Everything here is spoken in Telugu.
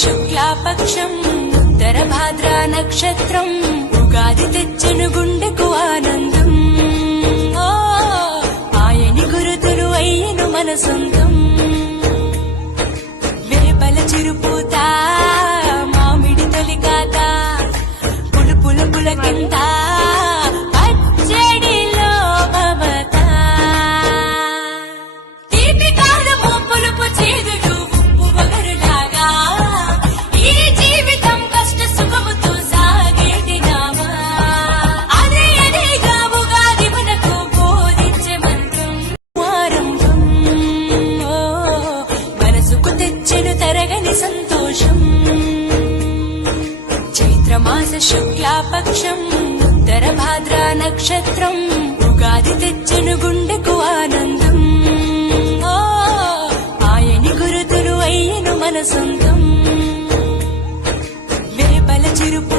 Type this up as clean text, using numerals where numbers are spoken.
శుక్లాపక్షం ఉత్తర భాద్రా నక్షత్రం ఉగాది తెచ్చెను గుండెకు ఆనందం. ఆయని గురుతులు అయ్యను మన సొంతం. వేపల చిరుపూత మామిడి తొలికాత పులుపుల పులకింత పచ్చడిలో మమత. తీపి కారము పులుపు చేదులు ఉప్పు వగరులాగా ఈ జీవితం కష్ట సుఖముతో సాగేటి నామా. అదే అదేగా ఉగాది మనకు బోధించే మంత్రం. ఆరంభం మనసుకు తెచ్చెను తరగని సంతోషం. చైత్రమాస శుక్లాపక్షం ఉత్తర భాద్రా నక్షత్రం ఉగాది తెచ్చెను గుండెకు ఆనందం. ఆయని గురుతులు అయ్యను మన సొంతం. వేపల చిరుపు